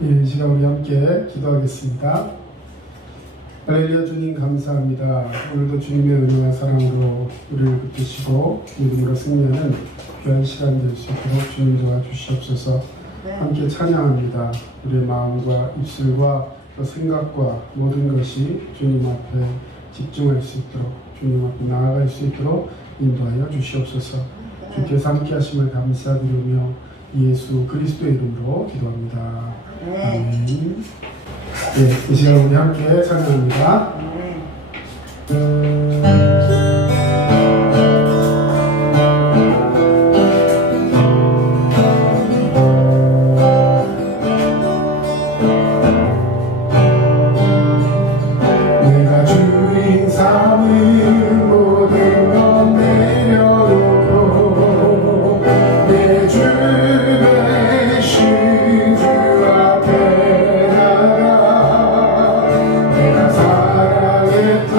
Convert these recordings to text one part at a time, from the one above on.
이 시간 우리 함께 기도하겠습니다. 할렐루야. 주님 감사합니다. 오늘도 주님의 은혜와 사랑으로 우리를 붙드시고 믿음으로 승리하는 귀한 시간 될 수 있도록 주님 도와주시옵소서. 함께 찬양합니다. 우리의 마음과 입술과 또 생각과 모든 것이 주님 앞에 집중할 수 있도록, 주님 앞에 나아갈 수 있도록 인도하여 주시옵소서. 주께서 함께 하심을 감사드리며 예수 그리스도의 이름으로 기도합니다. 아멘. 이 시간 우리 함께 찬양합니다. 내가 주인 삼은 모든 것 내려놓고 내 주 대신 주 앞에 나가 내가 사랑했던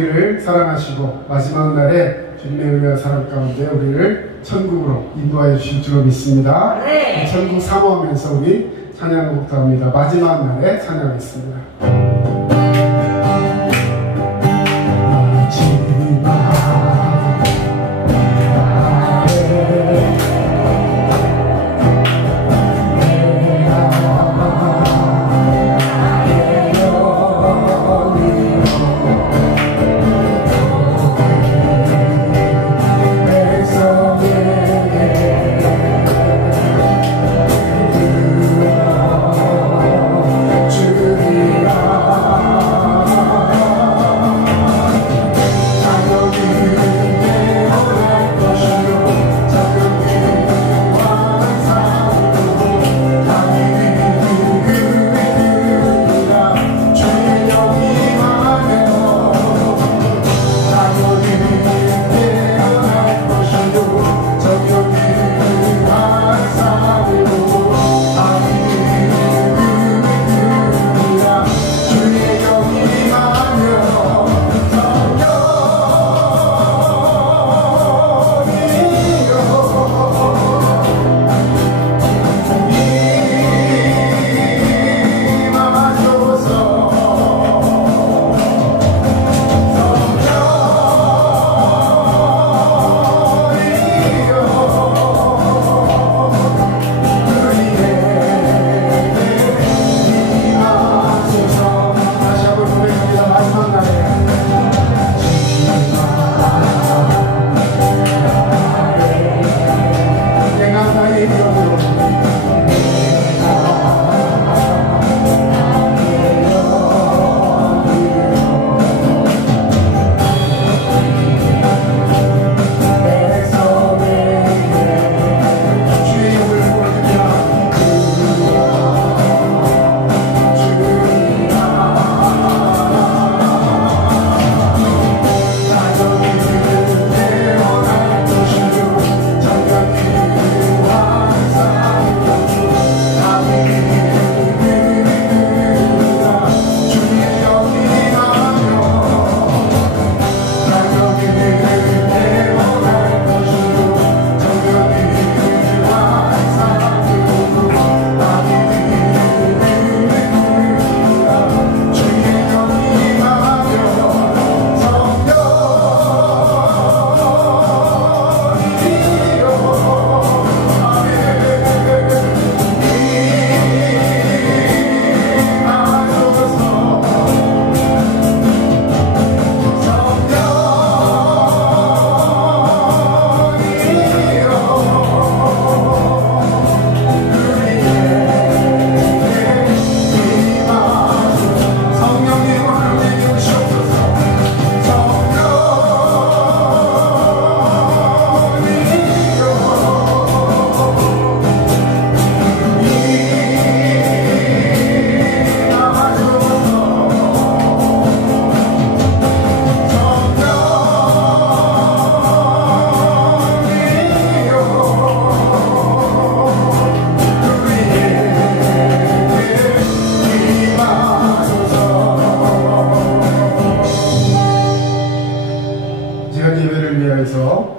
우리를 사랑하시고 마지막 날에 주님의 은혜와 사랑 가운데 우리를 천국으로 인도하여 주실 줄로 믿습니다. 네. 천국 사모하면서 우리 찬양곡도 합니다. 마지막 날에 찬양하겠습니다.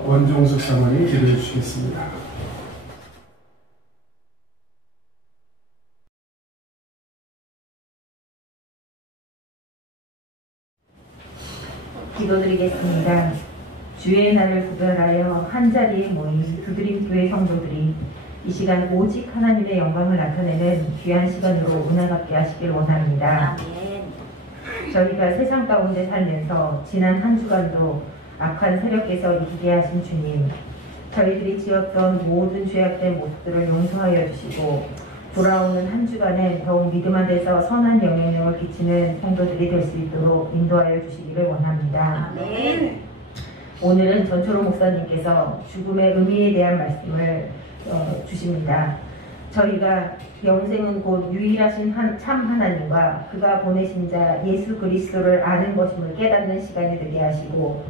원종숙 사모님 기도해 주시겠습니다. 기도드리겠습니다. 주의 날을 구별하여 한자리에 모인 두드림교회 성도들이 이 시간 오직 하나님의 영광을 나타내는 귀한 시간으로 은혜받게 하시길 원합니다. 저희가 세상 가운데 살면서 지난 한 주간도 악한 세력에서 이기게 하신 주님, 저희들이 지었던 모든 죄악된 모습들을 용서하여 주시고 돌아오는 한 주간에 더욱 믿음 안에서 선한 영향력을 끼치는 성도들이 될 수 있도록 인도하여 주시기를 원합니다. 아멘. 오늘은 전초로 목사님께서 죽음의 의미에 대한 말씀을 주십니다. 저희가 영생은 곧 유일하신 참 하나님과 그가 보내신 자 예수 그리스도를 아는 것임을 깨닫는 시간이 되게 하시고,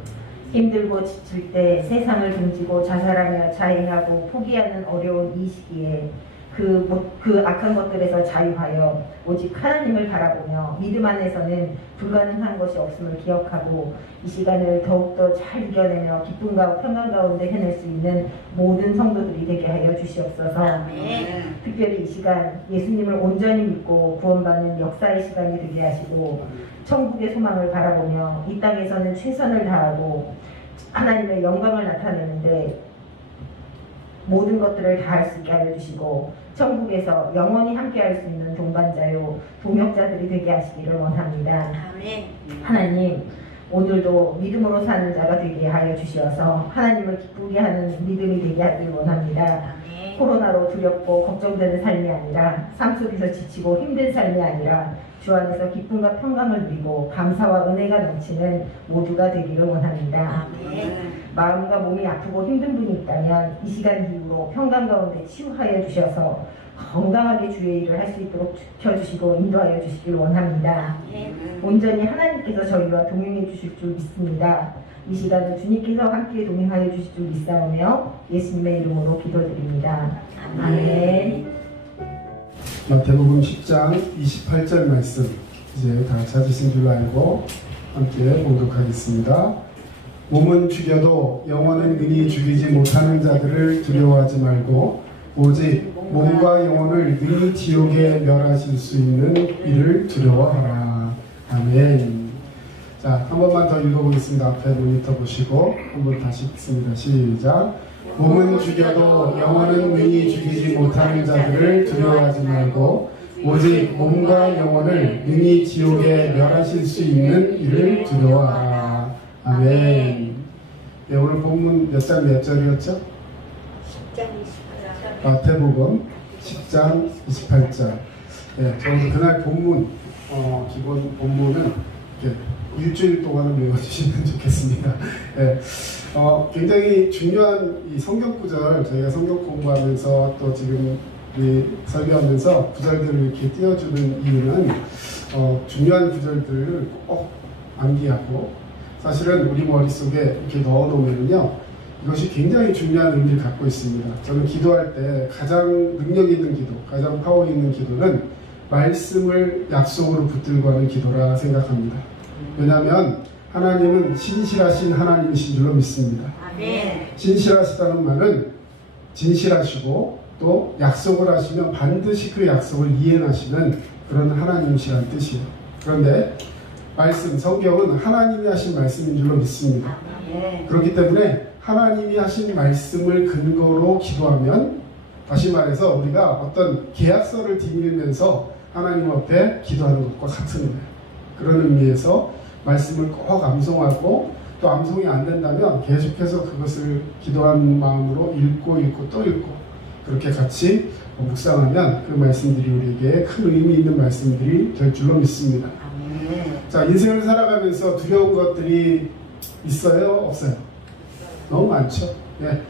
힘들고 지칠 때 세상을 등지고 자살하며 자해하고 포기하는 어려운 이 시기에 그 악한 것들에서 자유하여 오직 하나님을 바라보며 믿음 안에서는 불가능한 것이 없음을 기억하고 이 시간을 더욱더 잘 이겨내며 기쁨과 평강 가운데 해낼 수 있는 모든 성도들이 되게 하여 주시옵소서. 특별히 이 시간 예수님을 온전히 믿고 구원받는 역사의 시간이 되게 하시고 천국의 소망을 바라보며 이 땅에서는 최선을 다하고 하나님의 영광을 나타내는데 모든 것들을 다할 수 있게 하여 주시고 천국에서 영원히 함께할 수 있는 동반자요 동역자들이 되게 하시기를 원합니다. 하나님, 오늘도 믿음으로 사는 자가 되게 하여 주시어서 하나님을 기쁘게 하는 믿음이 되게 하기를 원합니다. 코로나로 두렵고 걱정되는 삶이 아니라 삶 속에서 지치고 힘든 삶이 아니라 주 안에서 기쁨과 평강을 누리고 감사와 은혜가 넘치는 모두가 되기를 원합니다. 마음과 몸이 아프고 힘든 분이 있다면 이 시간 이후로 평강 가운데 치유하여 주셔서 건강하게 주의 일을 할 수 있도록 지켜주시고 인도하여 주시길 원합니다. 온전히 하나님께서 저희와 동행해 주실 줄 믿습니다. 이 시간은 주님께서 함께 동행하여 주실 줄 믿사오며 예수님의 이름으로 기도드립니다. 아멘. 마태복음 10장 28절 말씀 이제 다 찾으신 줄 알고 함께 봉독하겠습니다. 몸은 죽여도 영혼은 능히 죽이지 못하는 자들을 두려워하지 말고 오직 몸과 영혼을 능히 지옥에 멸하실 수 있는 이를 두려워하라. 아멘. 자, 한 번만 더 읽어보겠습니다. 앞에 모니터 보시고 한 번 다시 읽습니다. 시작. 몸은 죽여도 영혼은 능히 죽이지 못하는 자들을 두려워하지 말고 오직 몸과 영혼을 능히 지옥에 멸하실 수 있는 이를 두려워하라. 아멘. 네, 오늘 본문 몇 장 몇 절이었죠? 10장 28절. 마태복음 10장 28절. 네, 저는 그날 본문 기본 본문은 이렇게 일주일 동안은 외워주시면 좋겠습니다. 네, 굉장히 중요한 이 성경 구절, 저희가 성경 공부하면서 또 지금 설교하면서 구절들을 이렇게 띄워주는 이유는 중요한 구절들을 꼭 암기하고 사실은 우리 머릿속에 이렇게 넣어놓으면요 이것이 굉장히 중요한 의미를 갖고 있습니다. 저는 기도할 때 가장 능력 있는 기도, 가장 파워 있는 기도는 말씀을 약속으로 붙들고 하는 기도라 생각합니다. 왜냐하면 하나님은 신실하신 하나님이신 줄로 믿습니다. 아멘. 신실하시다는 말은 진실하시고 또 약속을 하시면 반드시 그 약속을 이행하시는 그런 하나님이시라는 뜻이에요. 그런데 말씀, 성경은 하나님이 하신 말씀인 줄로 믿습니다. 아멘. 그렇기 때문에 하나님이 하신 말씀을 근거로 기도하면 다시 말해서 우리가 어떤 계약서를 뒤밀면서 하나님 앞에 기도하는 것과 같은 거예요. 그런 의미에서 말씀을 꼭 암송하고 또 암송이 안 된다면 계속해서 그것을 기도한 마음으로 읽고 또 읽고 그렇게 같이 묵상하면 그 말씀들이 우리에게 큰 의미 있는 말씀들이 될 줄로 믿습니다. 자, 인생을 살아가면서 두려운 것들이 있어요? 없어요? 너무 많죠. 네.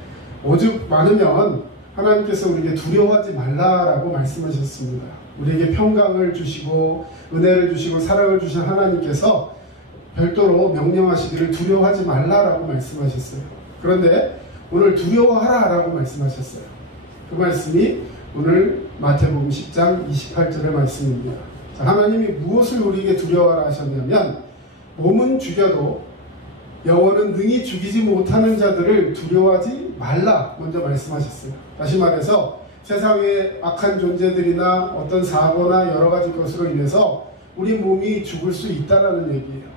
오죽 많으면 하나님께서 우리에게 두려워하지 말라라고 말씀하셨습니다. 우리에게 평강을 주시고 은혜를 주시고 사랑을 주신 하나님께서 별도로 명령하시기를 두려워하지 말라라고 말씀하셨어요. 그런데 오늘 두려워하라라고 말씀하셨어요. 그 말씀이 오늘 마태복음 10장 28절의 말씀입니다. 자, 하나님이 무엇을 우리에게 두려워하라 하셨냐면 몸은 죽여도 영혼은 능히 죽이지 못하는 자들을 두려워하지 말라 먼저 말씀하셨어요. 다시 말해서 세상의 악한 존재들이나 어떤 사고나 여러 가지 것으로 인해서 우리 몸이 죽을 수 있다는 얘기예요.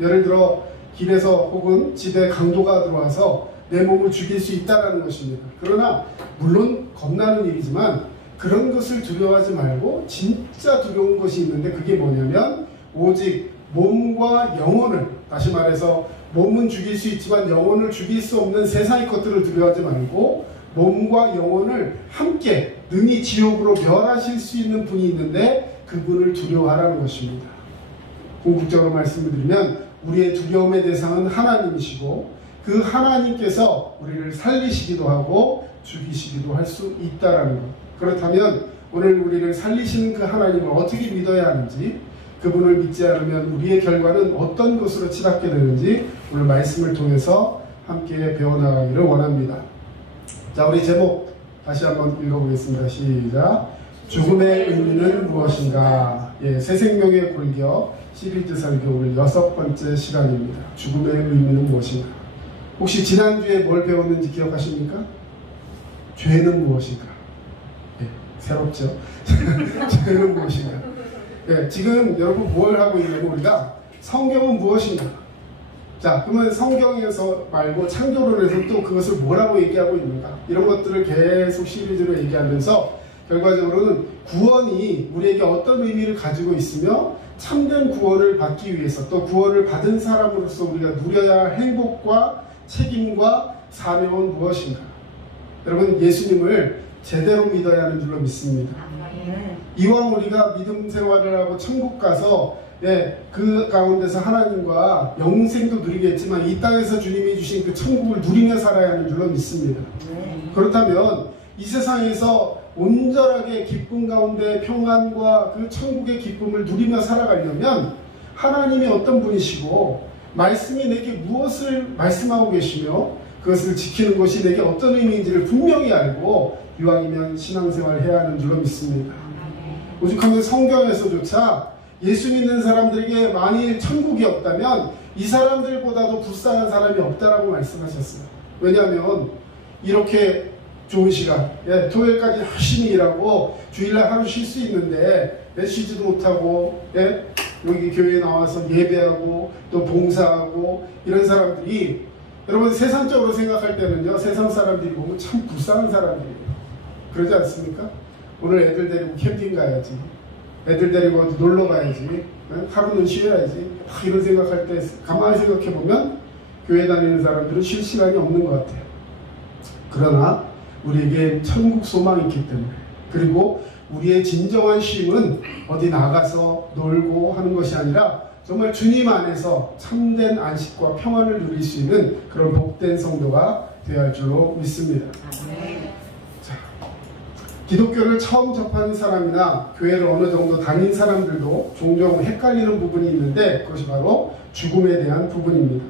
예를 들어 길에서 혹은 집에 강도가 들어와서 내 몸을 죽일 수 있다는 것입니다. 그러나 물론 겁나는 일이지만 그런 것을 두려워하지 말고 진짜 두려운 것이 있는데 그게 뭐냐면 오직 몸과 영혼을, 다시 말해서 몸은 죽일 수 있지만 영혼을 죽일 수 없는 세상의 것들을 두려워하지 말고 몸과 영혼을 함께 능히 지옥으로 멸하실 수 있는 분이 있는데 그분을 두려워하라는 것입니다. 궁극적으로 말씀을 드리면 우리의 두려움의 대상은 하나님이시고 그 하나님께서 우리를 살리시기도 하고 죽이시기도 할 수 있다는 것. 그렇다면 오늘 우리를 살리시는 그 하나님을 어떻게 믿어야 하는지, 그분을 믿지 않으면 우리의 결과는 어떤 것으로 치닫게 되는지 오늘 말씀을 통해서 함께 배워나가기를 원합니다. 자, 우리 제목 다시 한번 읽어보겠습니다. 시작. 죽음의 의미는 무엇인가? 예, 새 생명의 골격 시리즈 설교 오늘 6번째 시간입니다. 죽음의 의미는 무엇인가? 혹시 지난주에 뭘 배웠는지 기억하십니까? 죄는 무엇인가? 예, 새롭죠? 죄는 무엇인가? 예, 지금 여러분 뭘 하고 있냐면 우리가 성경은 무엇인가? 자, 그러면 성경에서 말고 창조론에서 또 그것을 뭐라고 얘기하고 있는가? 이런 것들을 계속 시리즈로 얘기하면서 결과적으로는 구원이 우리에게 어떤 의미를 가지고 있으며 참된 구원을 받기 위해서 또 구원을 받은 사람으로서 우리가 누려야 할 행복과 책임과 사명은 무엇인가? 여러분 예수님을 제대로 믿어야 하는 줄로 믿습니다. 이왕 우리가 믿음 생활을 하고 천국 가서 그 가운데서 하나님과 영생도 누리겠지만 이 땅에서 주님이 주신 그 천국을 누리며 살아야 하는 줄로 믿습니다. 그렇다면 이 세상에서 온전하게 기쁨 가운데 평안과 그 천국의 기쁨을 누리며 살아가려면 하나님이 어떤 분이시고 말씀이 내게 무엇을 말씀하고 계시며 그것을 지키는 것이 내게 어떤 의미인지를 분명히 알고 이왕이면 신앙생활을 해야 하는 줄로 믿습니다. 오죽하면 성경에서조차 예수 믿는 사람들에게 만일 천국이 없다면 이 사람들보다도 불쌍한 사람이 없다라고 말씀하셨어요. 왜냐하면 이렇게 좋은 시간, 토요일까지 열심히 일하고 주일날 하루 쉴 수 있는데 쉬지도 못하고 여기 교회에 나와서 예배하고 또 봉사하고 이런 사람들이 여러분 세상적으로 생각할 때는요, 세상 사람들이 보면 참 불쌍한 사람들이에요. 그러지 않습니까? 오늘 애들 데리고 캠핑 가야지, 애들 데리고 어디 놀러 가야지, 하루는 쉬어야지, 막 이런 생각할 때 가만히 생각해 보면 교회 다니는 사람들은 쉴 시간이 없는 것 같아요. 그러나 우리에게 천국 소망이 있기 때문에, 그리고 우리의 진정한 쉼은 어디 나가서 놀고 하는 것이 아니라 정말 주님 안에서 참된 안식과 평안을 누릴 수 있는 그런 복된 성도가 되어야 할 줄로 믿습니다. 자, 기독교를 처음 접하는 사람이나 교회를 어느 정도 다닌 사람들도 종종 헷갈리는 부분이 있는데 그것이 바로 죽음에 대한 부분입니다.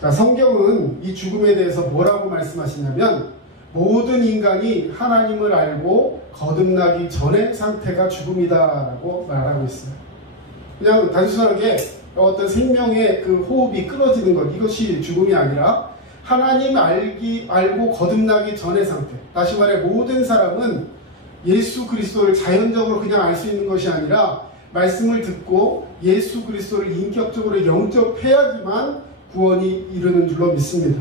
자, 성경은 이 죽음에 대해서 뭐라고 말씀하시냐면 모든 인간이 하나님을 알고 거듭나기 전의 상태가 죽음이다라고 말하고 있어요. 그냥 단순하게 어떤 생명의 그 호흡이 끊어지는 것, 이것이 죽음이 아니라 하나님 알고 거듭나기 전의 상태. 다시 말해 모든 사람은 예수 그리스도를 자연적으로 그냥 알 수 있는 것이 아니라 말씀을 듣고 예수 그리스도를 인격적으로 영접해야지만 구원이 이르는 줄로 믿습니다.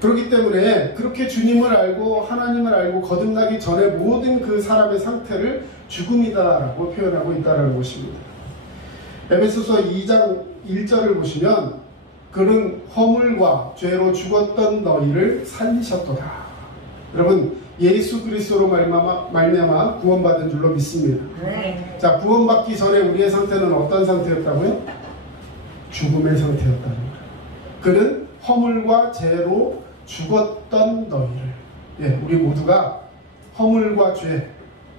그렇기 때문에 그렇게 주님을 알고 하나님을 알고 거듭나기 전에 모든 그 사람의 상태를 죽음이다라고 표현하고 있다는 것입니다. 에베소서 2장 1절을 보시면 그는 허물과 죄로 죽었던 너희를 살리셨도다. 여러분 예수 그리스도로 말미암아 구원받은 줄로 믿습니다. 자, 구원받기 전에 우리의 상태는 어떤 상태였다고요? 죽음의 상태였다는 거예요. 그는 허물과 죄로 죽었던 너희를, 우리 모두가 허물과 죄,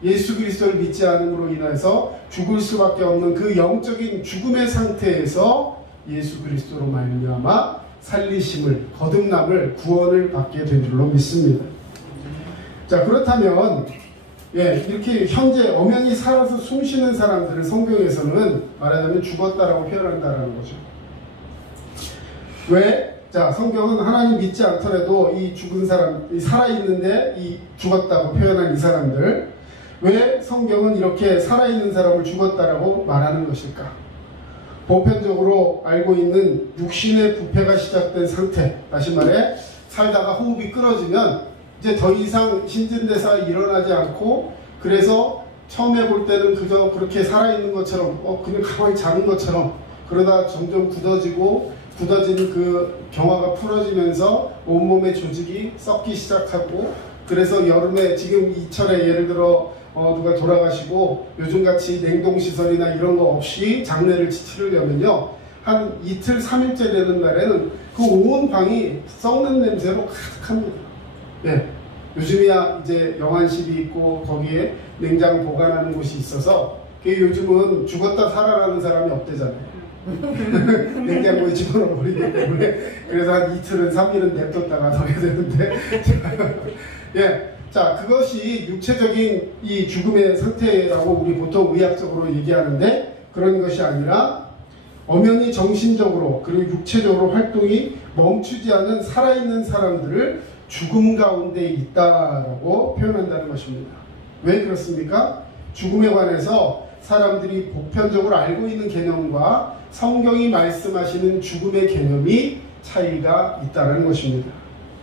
예수 그리스도를 믿지 않음으로 인해서 죽을 수밖에 없는 그 영적인 죽음의 상태에서 예수 그리스도로 말미암아 살리심을, 거듭남을, 구원을 받게 된 줄로 믿습니다. 자, 그렇다면 이렇게 현재 엄연히 살아서 숨쉬는 사람들을 성경에서는 말하자면 죽었다라고 표현한다는 거죠. 왜? 자, 성경은 하나님 믿지 않더라도 이 죽은 사람, 이 살아있는데 이 죽었다고 표현한 이 사람들, 왜 성경은 이렇게 살아있는 사람을 죽었다라고 말하는 것일까? 보편적으로 알고 있는 육신의 부패가 시작된 상태, 다시 말해 살다가 호흡이 끊어지면 이제 더 이상 신진대사가 일어나지 않고, 그래서 처음에 볼 때는 그저 그렇게 살아있는 것처럼 그냥 가만히 자는 것처럼, 그러다 점점 굳어진 그 경화가 풀어지면서 온몸의 조직이 썩기 시작하고, 그래서 여름에 지금 이철에 예를 들어 누가 돌아가시고 요즘같이 냉동시설이나 이런 거 없이 장례를 치르려면요 한 이틀 3일째 되는 날에는 그 온 방이 썩는 냄새로 가득합니다. 요즘이야 이제 영안실이 있고 거기에 냉장 보관하는 곳이 있어서 요즘은 죽었다 살아나는 사람이 없대잖아요. 냉장고에 집어넣어 버리기 때문에. 그래서 한 이틀은 3일은 냅뒀다가 넣어야 되는데 자, 그것이 육체적인 이 죽음의 상태라고 우리 보통 의학적으로 얘기하는데 그런 것이 아니라 엄연히 정신적으로 그리고 육체적으로 활동이 멈추지 않은 살아있는 사람들을 죽음 가운데 있다라고 표현한다는 것입니다. 왜 그렇습니까? 죽음에 관해서 사람들이 보편적으로 알고 있는 개념과 성경이 말씀하시는 죽음의 개념이 차이가 있다는 것입니다.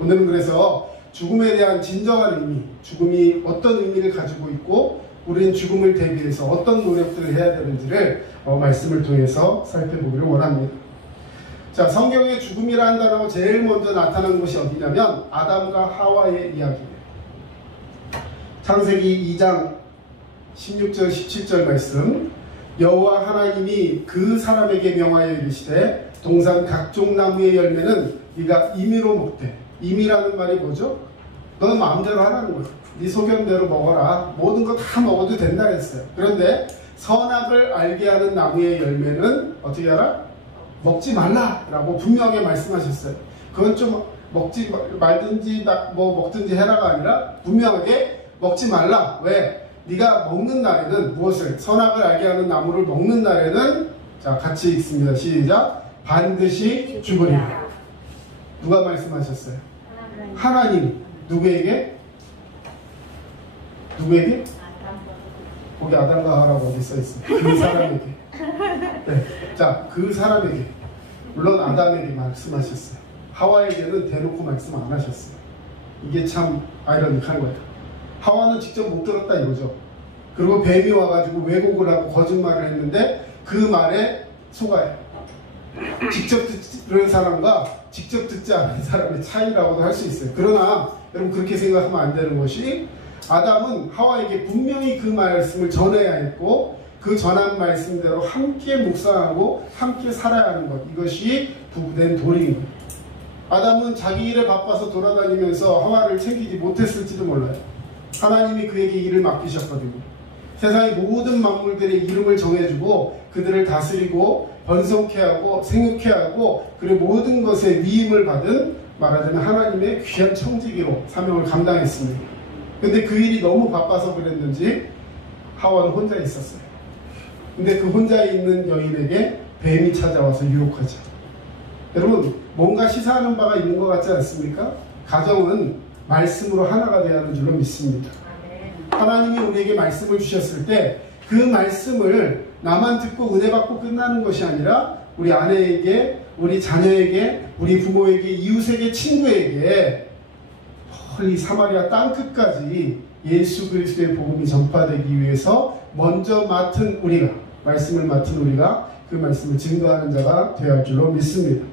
오늘은 그래서 죽음에 대한 진정한 의미, 죽음이 어떤 의미를 가지고 있고 우리는 죽음을 대비해서 어떤 노력들을 해야 되는지를 말씀을 통해서 살펴보기를 원합니다. 자, 성경에 죽음이라는 단어가 제일 먼저 나타난 것이 어디냐면 아담과 하와의 이야기예요. 창세기 2장 16절 17절 말씀, 여호와 하나님이 그 사람에게 명하여 이르시되 동산 각종 나무의 열매는 네가 임의로 먹되. 임의라는 말이 뭐죠? 너는 마음대로 하라는 거예요. 네 소견대로 먹어라. 모든 거 다 먹어도 된다 했어요. 그런데 선악을 알게 하는 나무의 열매는 어떻게 하라? 먹지 말라라고 분명하게 말씀하셨어요. 그건 좀 먹지 말든지 뭐 먹든지 해라가 아니라 분명하게 먹지 말라. 왜? 네가 먹는 날에는 무엇을? 선악을 알게 하는 나무를 먹는 날에는, 자, 같이 읽습니다. 시작. 반드시 죽으리라. 누가 말씀하셨어요? 하나님. 누구에게? 누구에게? 거기 아담과 하와라고 어디 써있어요? 그 사람에게. 네. 자, 그 사람에게. 물론 아담에게 말씀하셨어요. 하와에게는 대놓고 말씀 안 하셨어요. 이게 참 아이러니한 거예요. 하와는 직접 못 들었다 이거죠. 그리고 뱀이 와가지고 왜곡을 하고 거짓말을 했는데 그 말에 속아요. 직접 듣는 사람과 직접 듣지 않은 사람의 차이라고도 할 수 있어요. 그러나 여러분 그렇게 생각하면 안 되는 것이, 아담은 하와에게 분명히 그 말씀을 전해야 했고 그 전한 말씀대로 함께 묵상하고 함께 살아야 하는 것, 이것이 부부된 도리인 거예요. 아담은 자기 일에 바빠서 돌아다니면서 하와를 챙기지 못했을지도 몰라요. 하나님이 그에게 일을 맡기셨거든요. 세상의 모든 만물들의 이름을 정해주고 그들을 다스리고 번성케 하고 생육케 하고 그리고 모든 것에 위임을 받은, 말하자면 하나님의 귀한 청지기로 사명을 감당했습니다. 근데 그 일이 너무 바빠서 그랬는지 하와는 혼자 있었어요. 근데 그 혼자 있는 여인에게 뱀이 찾아와서 유혹하죠. 여러분, 뭔가 시사하는 바가 있는 것 같지 않습니까? 가정은 말씀으로 하나가 되어야 하는 줄로 믿습니다. 하나님이 우리에게 말씀을 주셨을 때 그 말씀을 나만 듣고 은혜 받고 끝나는 것이 아니라 우리 아내에게, 우리 자녀에게, 우리 부모에게, 이웃에게, 친구에게 멀리 사마리아 땅끝까지 예수 그리스도의 복음이 전파되기 위해서 먼저 맡은 우리가, 말씀을 맡은 우리가 그 말씀을 증거하는 자가 되어야 할 줄로 믿습니다.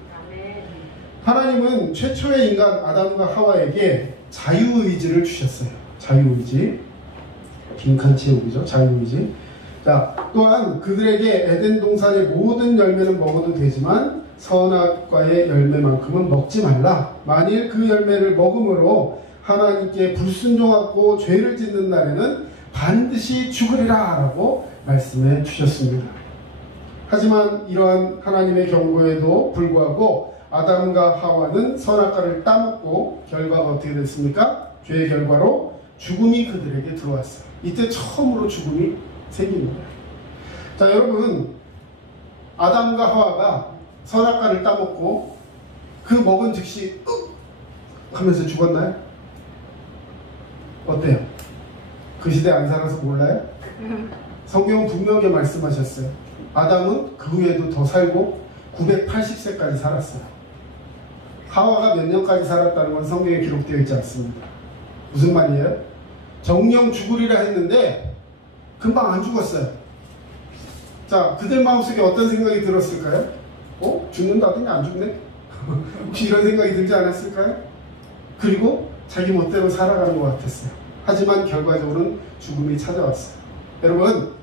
하나님은 최초의 인간 아담과 하와에게 자유의지를 주셨어요. 자유의지. 빈칸 채우기죠. 자유의지. 자, 또한 그들에게 에덴 동산의 모든 열매는 먹어도 되지만 선악과의 열매만큼은 먹지 말라. 만일 그 열매를 먹음으로 하나님께 불순종하고 죄를 짓는 날에는 반드시 죽으리라 라고 말씀해 주셨습니다. 하지만 이러한 하나님의 경고에도 불구하고 아담과 하와는 선악과를 따먹고 결과가 어떻게 됐습니까? 죄의 결과로 죽음이 그들에게 들어왔어요. 이때 처음으로 죽음이 생긴 거예요. 자, 여러분, 아담과 하와가 선악과를 따먹고 그 먹은 즉시 하면서 죽었나요? 어때요? 그 시대 안 살아서 몰라요? 성경은 분명히 말씀하셨어요. 아담은 그 후에도 더 살고 980세까지 살았어요. 하와가 몇 년까지 살았다는 건 성경에 기록되어 있지 않습니다. 무슨 말이에요? 정령 죽으리라 했는데 금방 안 죽었어요. 자, 그들 마음속에 어떤 생각이 들었을까요? 죽는다더니 안 죽네? 혹시 이런 생각이 들지 않았을까요? 그리고 자기 멋대로 살아가는 것 같았어요. 하지만 결과적으로는 죽음이 찾아왔어요. 여러분,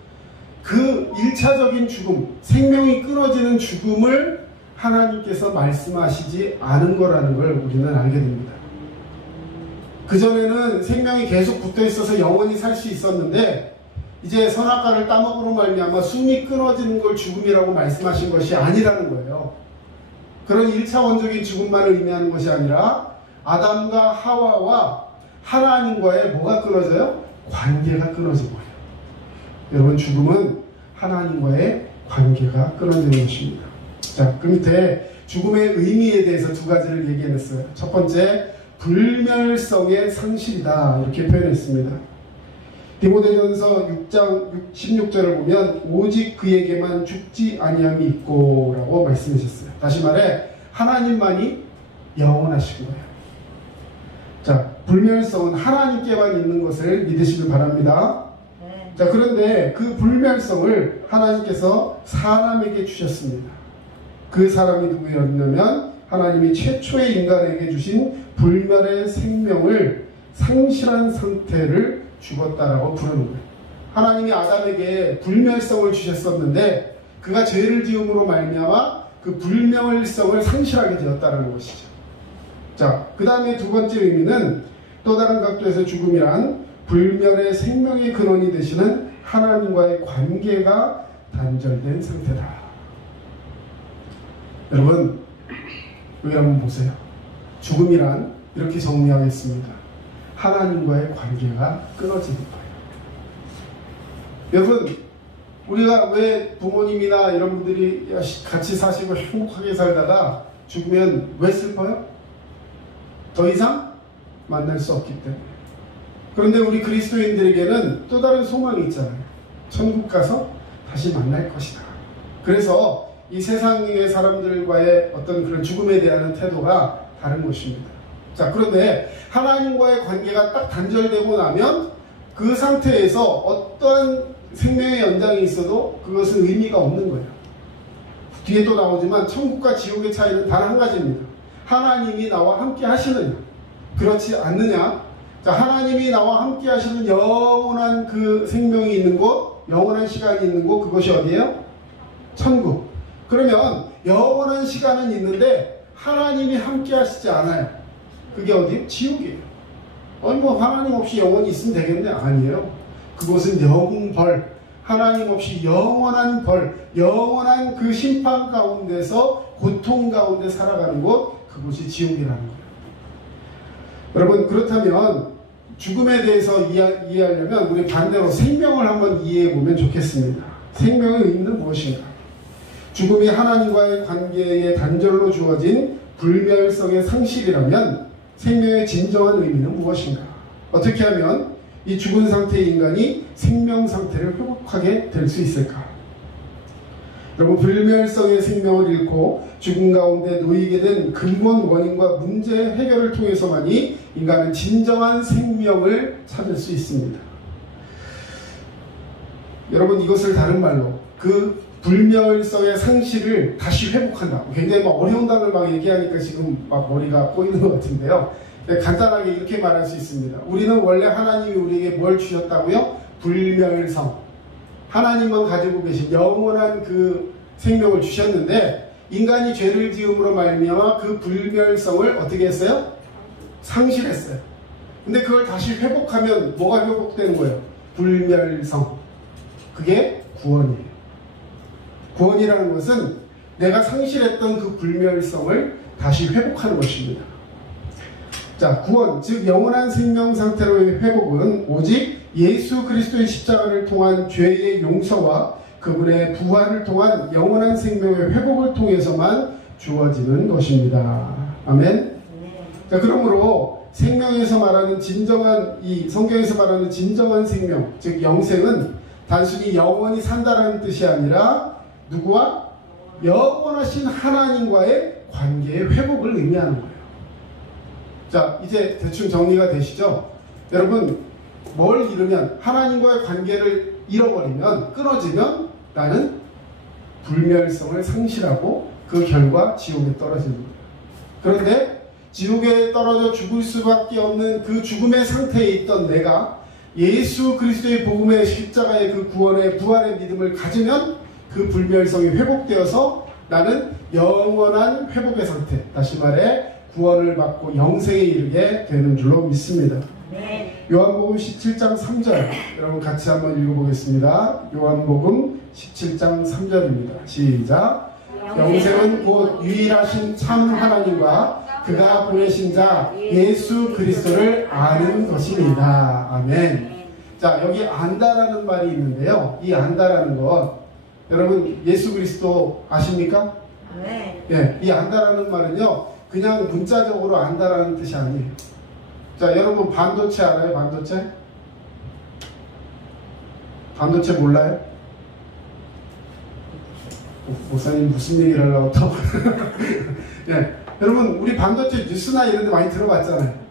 그 1차적인 죽음, 생명이 끊어지는 죽음을 하나님께서 말씀하시지 않은 거라는 걸 우리는 알게 됩니다. 그전에는 생명이 계속 붙어 있어서 영원히 살 수 있었는데 이제 선악과를 따먹으로 말미암아 숨이 끊어지는 걸 죽음이라고 말씀하신 것이 아니라는 거예요. 그런 1차원적인 죽음만을 의미하는 것이 아니라 아담과 하와와 하나님과의 뭐가 끊어져요? 관계가 끊어진 거예요. 여러분, 죽음은 하나님과의 관계가 끊어지는 것입니다. 자, 그 밑에 죽음의 의미에 대해서 두 가지를 얘기해냈어요. 첫 번째, 불멸성의 상실이다, 이렇게 표현했습니다. 디모데전서 6장 16절을 보면 오직 그에게만 죽지 아니함이 있고 라고 말씀하셨어요. 다시 말해 하나님만이 영원하신 거예요. 자, 불멸성은 하나님께만 있는 것을 믿으시길 바랍니다. 네. 자, 그런데 그 불멸성을 하나님께서 사람에게 주셨습니다. 그 사람이 누구였냐면 하나님이 최초의 인간에게 주신 불멸의 생명을 상실한 상태를 죽었다라고 부르는 거예요. 하나님이 아담에게 불멸성을 주셨었는데 그가 죄를 지음으로 말미암아 그 불멸성을 상실하게 되었다는 것이죠. 자, 그 다음에 두 번째 의미는 또 다른 각도에서 죽음이란 불멸의 생명의 근원이 되시는 하나님과의 관계가 단절된 상태다. 여러분, 여기 한번 보세요. 죽음이란 이렇게 정리하겠습니다. 하나님과의 관계가 끊어지는 거예요. 여러분, 우리가 왜 부모님이나 이런 분들이 같이 사시고 행복하게 살다가 죽으면 왜 슬퍼요? 더 이상 만날 수 없기 때문에. 그런데 우리 그리스도인들에게는 또 다른 소망이 있잖아요. 천국 가서 다시 만날 것이다. 그래서 이 세상의 사람들과의 어떤 그런 죽음에 대한 태도가 다른 것입니다. 자, 그런데 하나님과의 관계가 딱 단절되고 나면 그 상태에서 어떠한 생명의 연장이 있어도 그것은 의미가 없는 거예요. 뒤에 또 나오지만 천국과 지옥의 차이는 단 한 가지입니다. 하나님이 나와 함께 하시느냐, 그렇지 않느냐. 자, 하나님이 나와 함께 하시는 영원한 그 생명이 있는 곳, 영원한 시간이 있는 곳, 그것이 어디예요? 천국. 그러면 영원한 시간은 있는데 하나님이 함께 하시지 않아요. 그게 어디예요? 지옥이에요. 아니 뭐 하나님 없이 영원히 있으면 되겠네? 아니에요. 그것은 영벌, 하나님 없이 영원한 벌, 영원한 그 심판 가운데서 고통 가운데 살아가는 곳, 그것이 지옥이라는 거예요. 여러분, 그렇다면 죽음에 대해서 이해하려면 우리 반대로 생명을 한번 이해해 보면 좋겠습니다. 생명의 의미는 무엇인가? 죽음이 하나님과의 관계의 단절로 주어진 불멸성의 상실이라면 생명의 진정한 의미는 무엇인가? 어떻게 하면 이 죽은 상태의 인간이 생명 상태를 회복하게 될 수 있을까? 여러분, 불멸성의 생명을 잃고 죽음 가운데 놓이게 된 근본 원인과 문제 해결을 통해서만이 인간은 진정한 생명을 찾을 수 있습니다. 여러분, 이것을 다른 말로 그 불멸성의 상실을 다시 회복한다. 굉장히 막 어려운 단어를 막 얘기하니까 지금 막 머리가 꼬이는 것 같은데요. 간단하게 이렇게 말할 수 있습니다. 우리는 원래 하나님이 우리에게 뭘 주셨다고요? 불멸성. 하나님만 가지고 계신 영원한 그 생명을 주셨는데 인간이 죄를 지음으로 말미암아 그 불멸성을 어떻게 했어요? 상실했어요. 근데 그걸 다시 회복하면 뭐가 회복되는 거예요? 불멸성. 그게 구원이에요. 구원이라는 것은 내가 상실했던 그 불멸성을 다시 회복하는 것입니다. 자, 구원, 즉 영원한 생명 상태로의 회복은 오직 예수 그리스도의 십자가를 통한 죄의 용서와 그분의 부활을 통한 영원한 생명의 회복을 통해서만 주어지는 것입니다. 아멘. 자, 그러므로 생명에서 말하는 진정한, 이 성경에서 말하는 진정한 생명, 즉 영생은 단순히 영원히 산다라는 뜻이 아니라 누구와? 영원하신 하나님과의 관계의 회복을 의미하는 거예요. 자, 이제 대충 정리가 되시죠? 여러분, 뭘 잃으면, 하나님과의 관계를 잃어버리면, 끊어지면 나는 불멸성을 상실하고 그 결과 지옥에 떨어지는 거예요. 그런데 지옥에 떨어져 죽을 수밖에 없는 그 죽음의 상태에 있던 내가 예수 그리스도의 복음의 십자가의 그 구원의 부활의 믿음을 가지면 그 불멸성이 회복되어서 나는 영원한 회복의 상태, 다시 말해 구원을 받고 영생에 이르게 되는 줄로 믿습니다. 네. 요한복음 17장 3절 여러분 같이 한번 읽어보겠습니다. 요한복음 17장 3절입니다. 시작. 영생은 곧 유일하신 참 하나님과 그가 보내신 자 예수 그리스도를 아는 것이니이다. 아멘. 자, 여기 안다라는 말이 있는데요. 이 안다라는 것, 여러분 예수 그리스도 아십니까? 네. 예, 이 안다라는 말은요, 그냥 문자적으로 안다라는 뜻이 아니에요. 자, 여러분 반도체 알아요? 반도체? 반도체 몰라요? 목사님 무슨 얘기를 하려고 또 예, 여러분 우리 반도체 뉴스나 이런 데 많이 들어봤잖아요.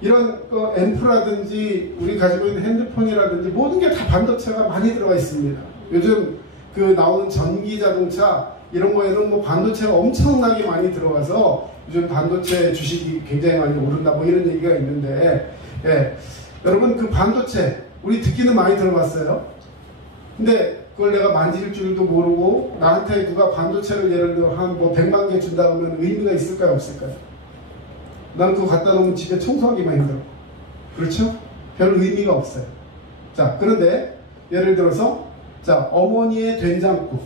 이런 앰프라든지 우리 가지고 있는 핸드폰이라든지 모든 게 다 반도체가 많이 들어가 있습니다. 요즘 그 나오는 전기 자동차 이런 거에는 뭐 반도체가 엄청나게 많이 들어가서 요즘 반도체 주식이 굉장히 많이 오른다 뭐 이런 얘기가 있는데, 예, 여러분 그 반도체 우리 듣기는 많이 들어봤어요. 근데 그걸 내가 만질 줄도 모르고 나한테 누가 반도체를 예를 들어 한 뭐 100만 개 준다 하면 의미가 있을까요? 없을까요? 난 그거 갖다 놓으면 집에 청소하기만 힘들어. 그렇죠? 별 의미가 없어요. 자, 그런데 예를 들어서 자, 어머니의 된장국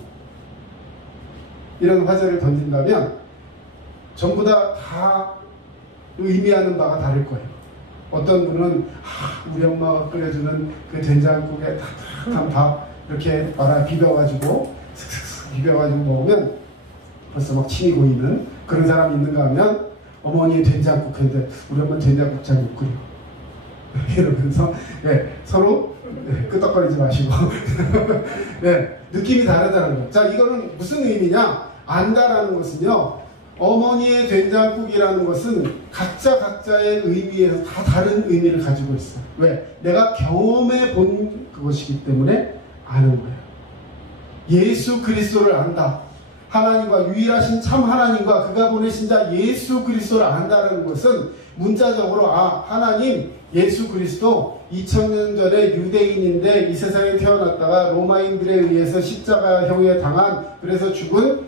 이런 화제를 던진다면 전부 다 의미하는 바가 다를 거예요. 어떤 분은 우리 엄마가 끓여주는 그 된장국에 따뜻한 밥 이렇게 말아 비벼가지고 슥슥슥 비벼가지고 먹으면 벌써 막 침이 고이는 그런 사람이 있는가 하면 어머니의 된장국 했는데 우리 엄마는 된장국 잘 못 끓여 이러면서 서로 끄덕거리지 마시고 느낌이 다르다는 거예요. 자, 이거는 무슨 의미냐? 안다라는 것은요, 어머니의 된장국이라는 것은 각자의 의미에서 다 다른 의미를 가지고 있어요. 왜? 내가 경험해 본 그것이기 때문에 아는 거예요. 예수 그리스도를 안다. 하나님과 유일하신 참 하나님과 그가 보내신 자 예수 그리스도를 안다는 것은 문자적으로 하나님 예수 그리스도 2000년 전에 유대인인데 이 세상에 태어났다가 로마인들에 의해서 십자가형에 당한 그래서 죽은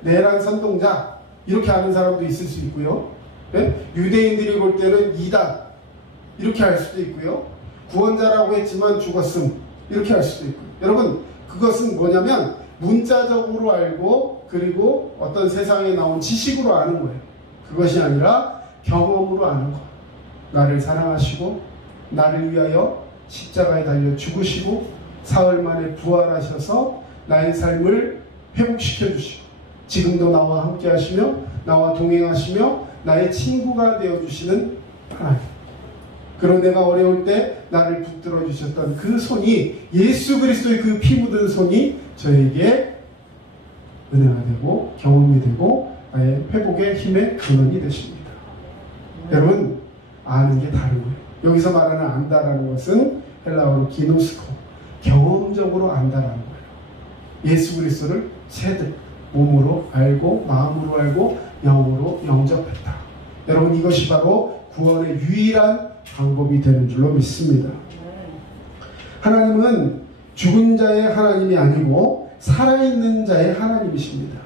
내란 선동자 이렇게 아는 사람도 있을 수 있고요. 유대인들이 볼 때는 이단 이렇게 할 수도 있고요. 구원자라고 했지만 죽었음 이렇게 할 수도 있고요. 여러분 그것은 뭐냐면 문자적으로 알고 그리고 어떤 세상에 나온 지식으로 아는 거예요. 그것이 아니라 경험으로 아는 거예요. 나를 사랑하시고 나를 위하여 십자가에 달려 죽으시고 사흘 만에 부활하셔서 나의 삶을 회복시켜 주시고 지금도 나와 함께 하시며 나와 동행하시며 나의 친구가 되어주시는 하나님. 그런 내가 어려울 때 나를 붙들어 주셨던 그 손이 예수 그리스도의 그 피 묻은 손이 저에게 은혜가 되고 경험이 되고 나의 회복의 힘의 근원이 되십니다. 여러분 아는 게 다른 거예요. 여기서 말하는 안다라는 것은 헬라어로 기노스코 경험적으로 안다라는 거예요. 예수 그리스도를 세득 몸으로 알고 마음으로 알고 영으로 영접했다. 여러분 이것이 바로 구원의 유일한 방법이 되는 줄로 믿습니다. 하나님은 죽은 자의 하나님이 아니고 살아있는 자의 하나님이십니다.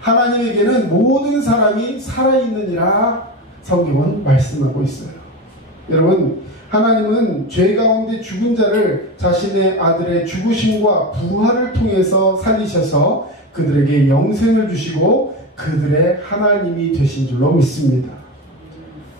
하나님에게는 모든 사람이 살아있느니라 성경은 말씀하고 있어요. 여러분 하나님은 죄 가운데 죽은 자를 자신의 아들의 죽으심과 부활을 통해서 살리셔서 그들에게 영생을 주시고 그들의 하나님이 되신 줄로 믿습니다.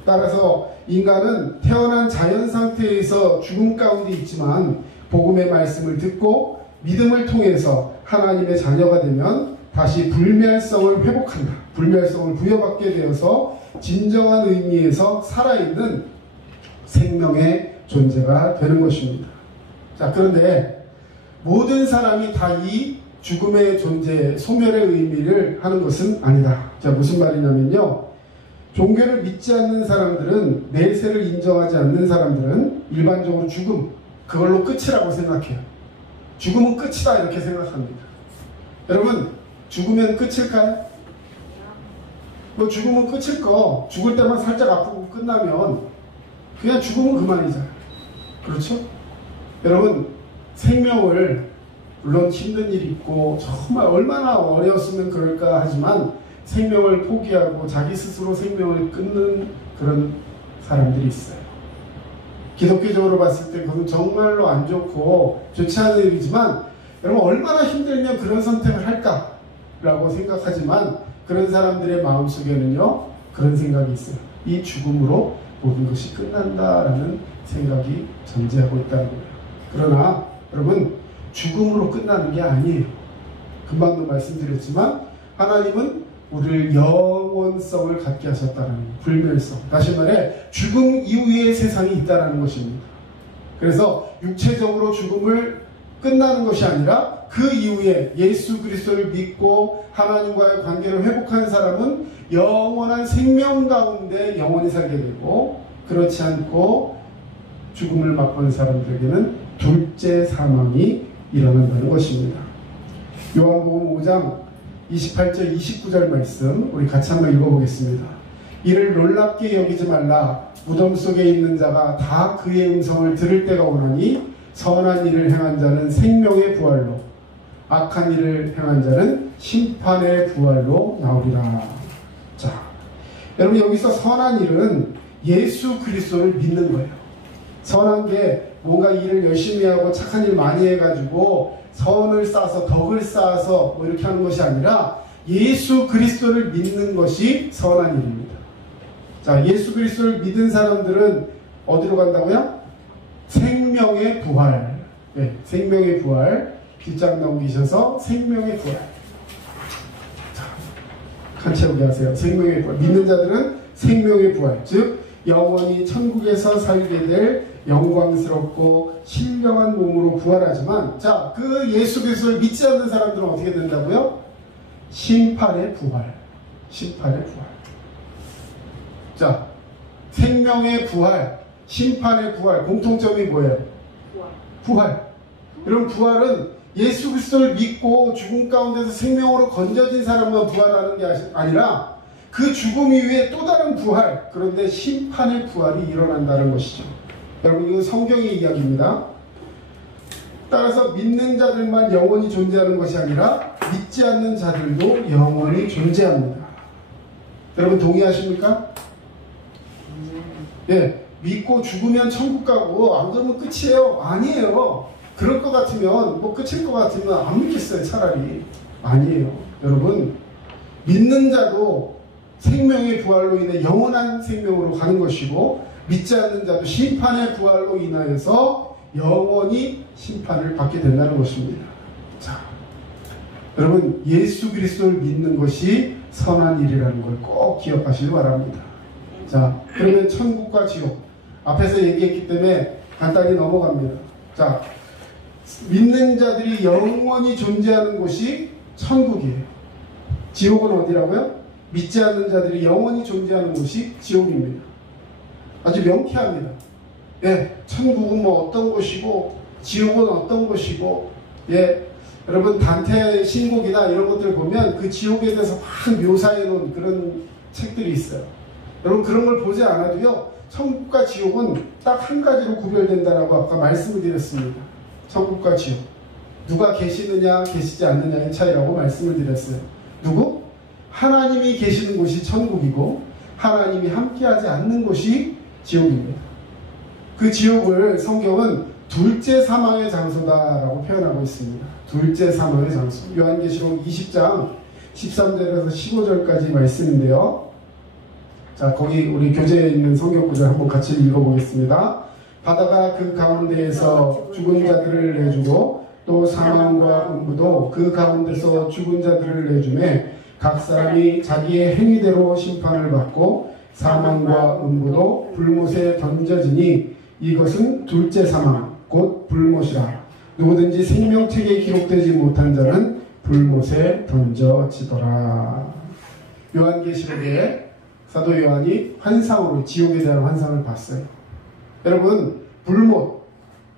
따라서 인간은 태어난 자연 상태에서 죽음 가운데 있지만 복음의 말씀을 듣고 믿음을 통해서 하나님의 자녀가 되면 다시 불멸성을 회복한다. 불멸성을 부여받게 되어서 진정한 의미에서 살아있는 생명의 존재가 되는 것입니다. 자, 그런데 모든 사람이 다 이 죽음의 존재, 소멸의 의미를 하는 것은 아니다. 자, 무슨 말이냐면요. 종교를 믿지 않는 사람들은, 내세를 인정하지 않는 사람들은 일반적으로 죽음, 그걸로 끝이라고 생각해요. 죽음은 끝이다 이렇게 생각합니다. 여러분 죽으면 끝일까요? 뭐 죽으면 끝일 거, 죽을 때만 살짝 아프고 끝나면 그냥 죽으면 그만이잖아요. 그렇죠? 여러분 생명을 물론 힘든 일이 있고 정말 얼마나 어려웠으면 그럴까 하지만 생명을 포기하고 자기 스스로 생명을 끊는 그런 사람들이 있어요. 기독교적으로 봤을 때 그건 정말로 안 좋고 좋지 않은 일이지만 여러분 얼마나 힘들면 그런 선택을 할까? 라고 생각하지만 그런 사람들의 마음속에는요 그런 생각이 있어요. 이 죽음으로 모든 것이 끝난다라는 생각이 존재하고 있다는 거예요. 그러나 여러분 죽음으로 끝나는 게 아니에요. 금방도 말씀드렸지만 하나님은 우리를 영원성을 갖게 하셨다는 불멸성, 다시 말해 죽음 이후의 세상이 있다는 것입니다. 그래서 육체적으로 죽음을 끝나는 것이 아니라 그 이후에 예수 그리스도를 믿고 하나님과의 관계를 회복한 사람은 영원한 생명 가운데 영원히 살게 되고, 그렇지 않고 죽음을 맛보는 사람들에게는 둘째 사망이 일어난다는 것입니다. 요한복음 5장 28절 29절 말씀 우리 같이 한번 읽어보겠습니다. 이를 놀랍게 여기지 말라. 무덤 속에 있는 자가 다 그의 음성을 들을 때가 오나니 선한 일을 행한 자는 생명의 부활로, 악한 일을 행한 자는 심판의 부활로 나오리라. 자, 여러분 여기서 선한 일은 예수 그리스도를 믿는 거예요. 선한 게 뭔가 일을 열심히 하고 착한 일 많이 해가지고 선을 쌓아서 덕을 쌓아서 뭐 이렇게 하는 것이 아니라 예수 그리스도를 믿는 것이 선한 일입니다. 자, 예수 그리스도를 믿은 사람들은 어디로 간다고요? 생명의 부활. 네, 생명의 부활. 뒷장 넘기셔서 생명의 부활. 자, 칸 채우게 하세요. 생명의 부활. 믿는 자들은 생명의 부활. 즉 영원히 천국에서 살게 될 영광스럽고 신령한 몸으로 부활하지만, 자, 그 예수 그리스도를 믿지 않는 사람들은 어떻게 된다고요? 심판의 부활. 심판의 부활. 자, 생명의 부활, 심판의 부활, 공통점이 뭐예요? 부활. 이런 부활은 예수 그리스도를 믿고 죽음 가운데서 생명으로 건져진 사람만 부활하는 게 아니라 그 죽음 이후에 또 다른 부활, 그런데 심판의 부활이 일어난다는 것이죠. 여러분 이건 성경의 이야기입니다. 따라서 믿는 자들만 영원히 존재하는 것이 아니라 믿지 않는 자들도 영원히 존재합니다. 여러분 동의하십니까? 예, 믿고 죽으면 천국 가고 안 그러면 끝이에요. 아니에요. 그럴 것 같으면, 뭐 끝일 것 같으면 안 믿겠어요. 차라리. 아니에요. 여러분 믿는 자도 생명의 부활로 인해 영원한 생명으로 가는 것이고, 믿지 않는 자도 심판의 부활로 인하여서 영원히 심판을 받게 된다는 것입니다. 자, 여러분 예수 그리스도를 믿는 것이 선한 일이라는 걸 꼭 기억하시기 바랍니다. 자, 그러면 천국과 지옥 앞에서 얘기했기 때문에 간단히 넘어갑니다. 자, 믿는 자들이 영원히 존재하는 곳이 천국이에요. 지옥은 어디라고요? 믿지 않는 자들이 영원히 존재하는 곳이 지옥입니다. 아주 명쾌합니다. 예, 천국은 뭐 어떤 곳이고 지옥은 어떤 곳이고, 예, 여러분 단테 신곡이나 이런 것들을 보면 그 지옥에 대해서 막 묘사해 놓은 그런 책들이 있어요. 여러분 그런 걸 보지 않아도요, 천국과 지옥은 딱 한 가지로 구별된다라고 아까 말씀을 드렸습니다. 천국과 지옥, 누가 계시느냐 계시지 않느냐의 차이라고 말씀을 드렸어요. 누구? 하나님이 계시는 곳이 천국이고 하나님이 함께하지 않는 곳이 지옥입니다. 그 지옥을 성경은 둘째 사망의 장소다라고 표현하고 있습니다. 둘째 사망의 장소. 요한계시록 20장 13절에서 15절까지 말씀인데요. 자, 거기 우리 교재에 있는 성경 구절 한번 같이 읽어보겠습니다. 바다가 그 가운데에서 죽은 자들을 내주고 또 사망과 음부도 그 가운데서 죽은 자들을 내주매 각 사람이 자기의 행위대로 심판을 받고 사망과 음부도 불못에 던져지니 이것은 둘째 사망 곧 불못이라. 누구든지 생명책에 기록되지 못한 자는 불못에 던져지더라. 요한계시록에 사도 요한이 환상으로 지옥에 대한 환상을 봤어요. 여러분 불못,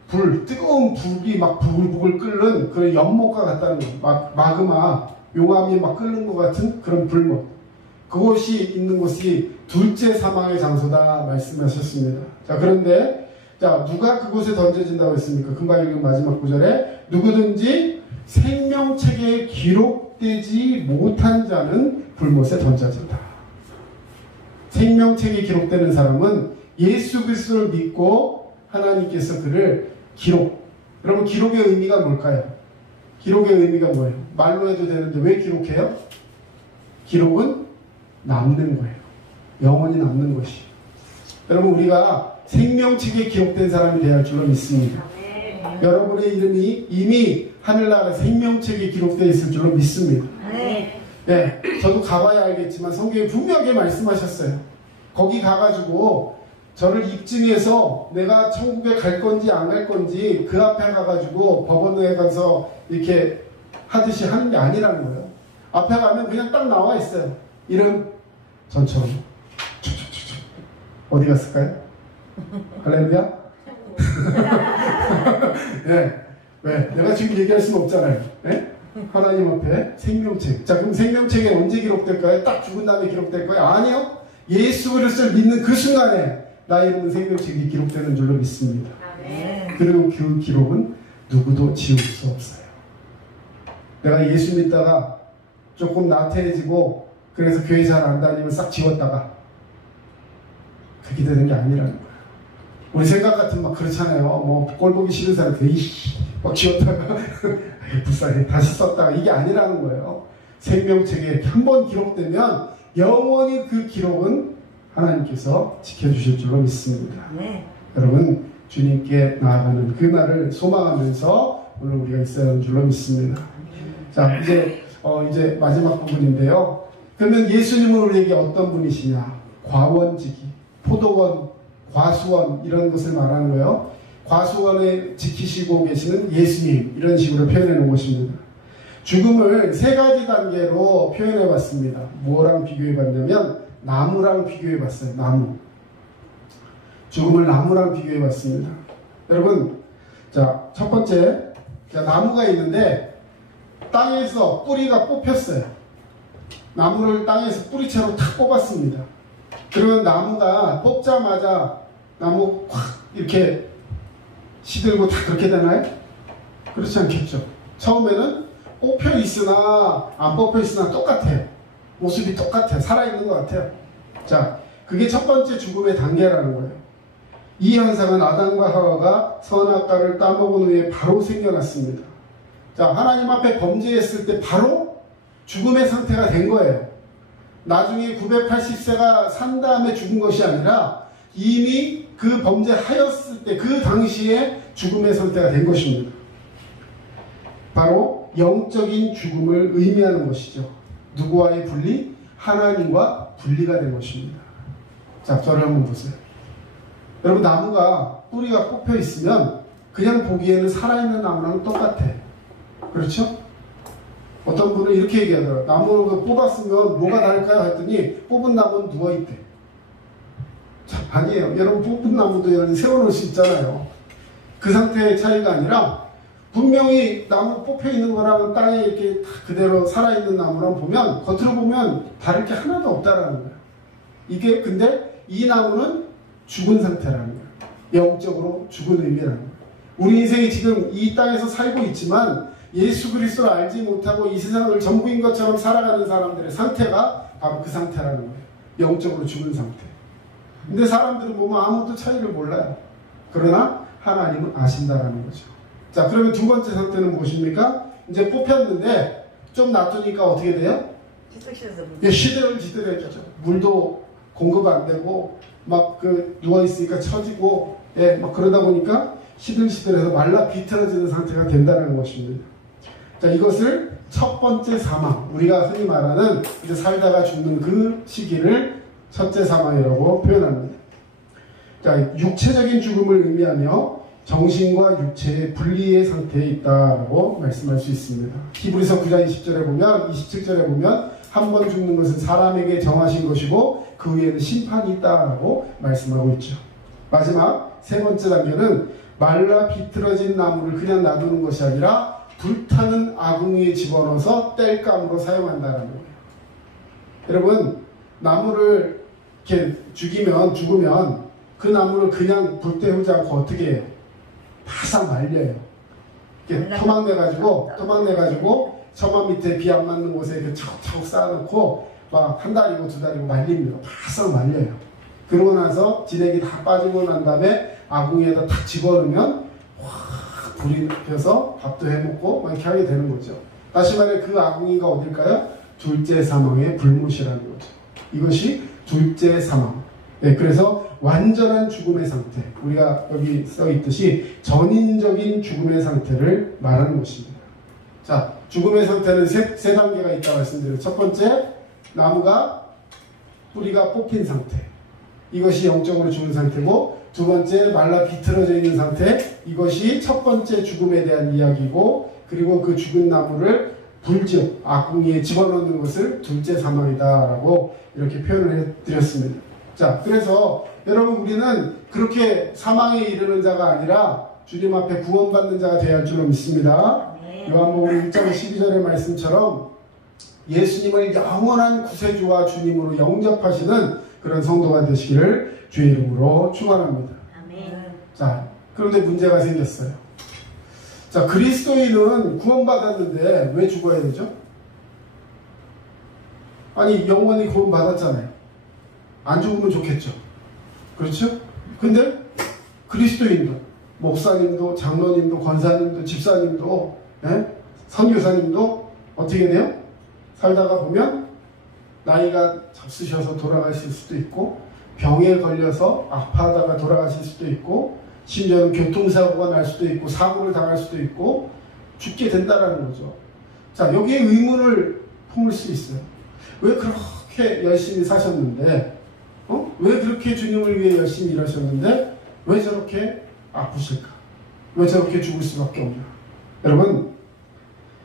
불, 뜨거운 불이 막 부글부글 끓는 그런 연못과 같다는 거, 막 마그마, 용암이 막 끓는 것 같은 그런 불못, 그곳이 있는 곳이 둘째 사망의 장소다 말씀하셨습니다. 자, 그런데 자, 누가 그곳에 던져진다고 했습니까? 금방 읽은 마지막 구절에 누구든지 생명책에 기록되지 못한 자는 불못에 던져진다. 생명책에 기록되는 사람은 예수 그리스도를 믿고 하나님께서 그를 기록. 여러분 기록의 의미가 뭘까요? 기록의 의미가 뭐예요? 말로 해도 되는데 왜 기록해요? 기록은 남는 거예요. 영원히 남는 것이. 여러분, 우리가 생명책에 기록된 사람이 되어야 할 줄로 믿습니다. 여러분의 이름이 이미 하늘나라 생명책에 기록되어 있을 줄로 믿습니다. 네, 저도 가봐야 알겠지만 성경에 분명하게 말씀하셨어요. 거기 가가지고 저를 입증해서 내가 천국에 갈 건지 안 갈 건지 그 앞에 가가지고 법원에 가서 이렇게 하듯이 하는 게 아니라는 거예요. 앞에 가면 그냥 딱 나와 있어요. 이름 전처럼. 어디 갔을까요? 할렐루야? 네. 왜? 내가 지금 얘기할 수는 없잖아요. 네? 하나님 앞에 생명책. 자, 그럼 생명책에 언제 기록될까요? 딱 죽은 다음에 기록될까요? 아니요. 예수 그리스도를 믿는 그 순간에 나의 이름은 생명책이 기록되는 줄로 믿습니다. 그리고 그 기록은 누구도 지울 수 없어요. 내가 예수 믿다가 조금 나태해지고 그래서 교회 잘 안 다니면 싹 지웠다가 그렇게 되는 게 아니라는 거예요. 우리 생각 같으면 막 그렇잖아요. 뭐 꼴 보기 싫은 사람한테 막 지웠다가 불쌍해 다시 썼다가 이게 아니라는 거예요. 생명책에 한 번 기록되면 영원히 그 기록은 하나님께서 지켜주실 줄로 믿습니다. 여러분, 주님께 나아가는 그 날을 소망하면서 오늘 우리가 있어야 하는 줄로 믿습니다. 자, 이제 마지막 부분인데요. 그러면 예수님은 우리에게 어떤 분이시냐? 과원지기, 포도원, 과수원 이런 것을 말하는 거예요. 과수원에 지키시고 계시는 예수님, 이런 식으로 표현해 놓은 것입니다. 죽음을 세 가지 단계로 표현해 봤습니다. 뭐랑 비교해 봤냐면 나무랑 비교해 봤어요. 나무. 죽음을 나무랑 비교해 봤습니다. 여러분, 자, 첫 번째, 나무가 있는데 땅에서 뿌리가 뽑혔어요. 나무를 땅에서 뿌리채로 탁 뽑았습니다. 그러면 나무가 뽑자마자 나무 확 이렇게 시들고 다 그렇게 되나요? 그렇지 않겠죠. 처음에는 뽑혀 있으나 안 뽑혀 있으나 똑같아요. 모습이 똑같아요. 살아있는 것 같아요. 자, 그게 첫 번째 죽음의 단계라는 거예요. 이 현상은 아담과 하와가 선악과를 따먹은 후에 바로 생겨났습니다. 자, 하나님 앞에 범죄했을 때 바로 죽음의 상태가 된 거예요. 나중에 980세가 산 다음에 죽은 것이 아니라 이미 그 범죄하였을 때 그 당시에 죽음의 상태가 된 것입니다. 바로 영적인 죽음을 의미하는 것이죠. 누구와의 분리? 하나님과 분리가 된 것입니다. 자, 저를 한번 보세요. 여러분, 나무가 뿌리가 뽑혀 있으면 그냥 보기에는 살아있는 나무랑 똑같아. 그렇죠? 어떤 분은 이렇게 얘기하더라고요. 나무를 뽑았으면 뭐가 다를까요? 했더니 뽑은 나무는 누워있대. 자, 아니에요. 여러분, 뽑은 나무도 여러분 세워놓을 수 있잖아요. 그 상태의 차이가 아니라 분명히 나무 뽑혀 있는 거랑 땅에 이렇게 그대로 살아있는 나무랑 보면 겉으로 보면 다를 게 하나도 없다라는 거예요. 이게 근데 이 나무는 죽은 상태라는 거예요. 영적으로 죽은 의미라는 거예요. 우리 인생이 지금 이 땅에서 살고 있지만 예수 그리스도를 알지 못하고 이 세상을 전부인 것처럼 살아가는 사람들의 상태가 바로 그 상태라는 거예요. 영적으로 죽은 상태. 근데 사람들은 보면 아무도 차이를 몰라요. 그러나 하나님은 아신다라는 거죠. 자, 그러면 두 번째 상태는 무엇입니까? 이제 뽑혔는데 좀 놔두니까 어떻게 돼요? 시들시들해지죠. 물도 공급 안 되고 막 누워있으니까 처지고 막 그러다 보니까 시들시들해서 말라 비틀어지는 상태가 된다는 것입니다. 자, 이것을 첫 번째 사망, 우리가 흔히 말하는 이제 살다가 죽는 그 시기를 첫째 사망이라고 표현합니다. 자, 육체적인 죽음을 의미하며 정신과 육체의 분리의 상태에 있다라고 말씀할 수 있습니다. 히브리서 9장 20절에 보면, 27절에 보면 한 번 죽는 것은 사람에게 정하신 것이고 그 후에는 심판이 있다라고 말씀하고 있죠. 마지막 세 번째 단계는 말라 비틀어진 나무를 그냥 놔두는 것이 아니라 불타는 아궁이에 집어넣어서 땔감으로 사용한다는 거예요. 여러분, 나무를 이렇게 죽으면 그 나무를 그냥 불 때우지 않고 어떻게 해요? 바싹 말려요. 이렇게 토막 내가지고 처마 밑에 비 안 맞는 곳에 이렇게 차곡차곡 쌓아놓고 막 한 달이고 두 달이고 말립니다. 바싹 말려요. 그러고 나서 진액이 다 빠지고 난 다음에 아궁이에다 탁 집어넣으면 확 불이 펴서 밥도 해먹고 이렇게 하게 되는 거죠. 다시 말해 그 아궁이가 어딜까요? 둘째 사망의 불못이라는 거죠. 이것이 둘째 사망. 네, 그래서 완전한 죽음의 상태, 우리가 여기 써 있듯이 전인적인 죽음의 상태를 말하는 것입니다. 자, 죽음의 상태는 세 단계가 있다고 말씀드려요. 첫 번째, 나무가 뿌리가 뽑힌 상태. 이것이 영적으로 죽은 상태고, 두 번째, 말라 비틀어져 있는 상태. 이것이 첫 번째 죽음에 대한 이야기고, 그리고 그 죽은 나무를 불지옥, 아궁이에 집어넣는 것을 둘째 사망이다라고 이렇게 표현을 해드렸습니다. 자, 그래서 여러분 우리는 그렇게 사망에 이르는 자가 아니라 주님 앞에 구원받는 자가 되어야 할 줄로 믿습니다. 요한복음 1장 12절의 말씀처럼 예수님을 영원한 구세주와 주님으로 영접하시는 그런 성도가 되시기를 주의 이름으로 축원합니다. 자, 그런데 문제가 생겼어요. 자, 그리스도인은 구원받았는데 왜 죽어야 되죠? 아니, 영원히 구원받았잖아요. 안 죽으면 좋겠죠. 그렇죠? 근데 그리스도인도, 목사님도, 장로님도, 권사님도, 집사님도, 선교사님도 어떻게 돼요? 살다가 보면 나이가 잡수셔서 돌아가실 수도 있고, 병에 걸려서 아파하다가 돌아가실 수도 있고, 심지어는 교통사고가 날 수도 있고, 사고를 당할 수도 있고, 죽게 된다라는 거죠. 자, 여기에 의문을 품을 수 있어요. 왜 그렇게 열심히 사셨는데, 왜 그렇게 주님을 위해 열심히 일하셨는데 왜 저렇게 아프실까? 왜 저렇게 죽을 수밖에 없나? 여러분,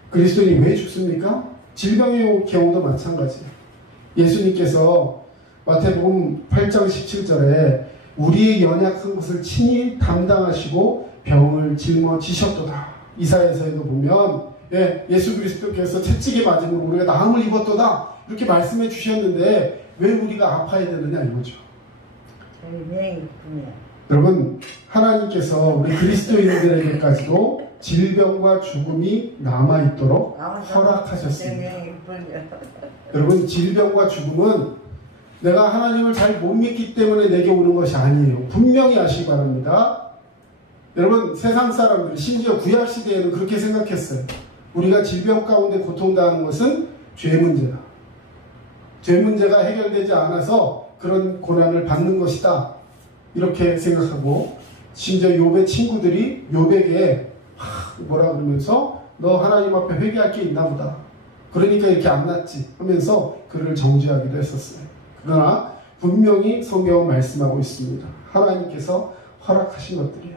그리스도인이 왜 죽습니까? 질병의 경우도 마찬가지예요. 예수님께서 마태복음 8장 17절에 우리의 연약한 것을 친히 담당하시고 병을 짊어지셨도다. 이사야서에도 보면 예수 그리스도께서 채찍에 맞음으로 우리가 나음을 입었도다 이렇게 말씀해 주셨는데 왜 우리가 아파야 되느냐 이거죠. 여러분, 하나님께서 우리 그리스도인들에게까지도 질병과 죽음이 남아있도록 허락하셨습니다. 여러분, 질병과 죽음은 내가 하나님을 잘 못 믿기 때문에 내게 오는 것이 아니에요. 분명히 아시기 바랍니다. 여러분, 세상 사람들, 심지어 구약시대에는 그렇게 생각했어요. 우리가 질병 가운데 고통당하는 것은 죄 문제다. 죄 문제가 해결되지 않아서 그런 고난을 받는 것이다. 이렇게 생각하고, 심지어 욥의 친구들이 욥에게 뭐라 그러면서 너 하나님 앞에 회개할 게 있나 보다. 그러니까 이렇게 안 낫지 하면서 그를 정죄하기도 했었어요. 그러나 분명히 성경은 말씀하고 있습니다. 하나님께서 허락하신 것들이요.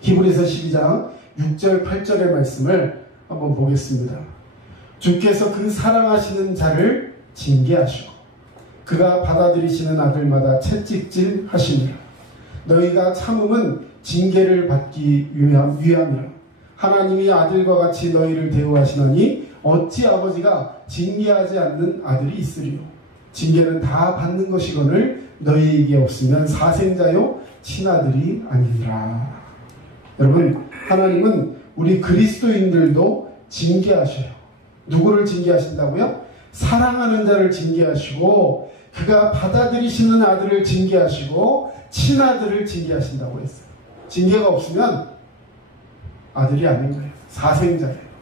히브리서 12장 6절 8절의 말씀을 한번 보겠습니다. 주께서 그 사랑하시는 자를 징계하시고 그가 받아들이시는 아들마다 채찍질 하시니라. 너희가 참음은 징계를 받기 위함이라. 하나님이 아들과 같이 너희를 대우하시나니 어찌 아버지가 징계하지 않는 아들이 있으리요. 징계는 다 받는 것이거늘 너희에게 없으면 사생자요 친아들이 아니니라. 여러분, 하나님은 우리 그리스도인들도 징계하셔요. 누구를 징계하신다고요? 사랑하는 자를 징계하시고 그가 받아들이시는 아들을 징계하시고 친아들을 징계하신다고 했어요. 징계가 없으면 아들이 아닌 거예요. 사생자예요.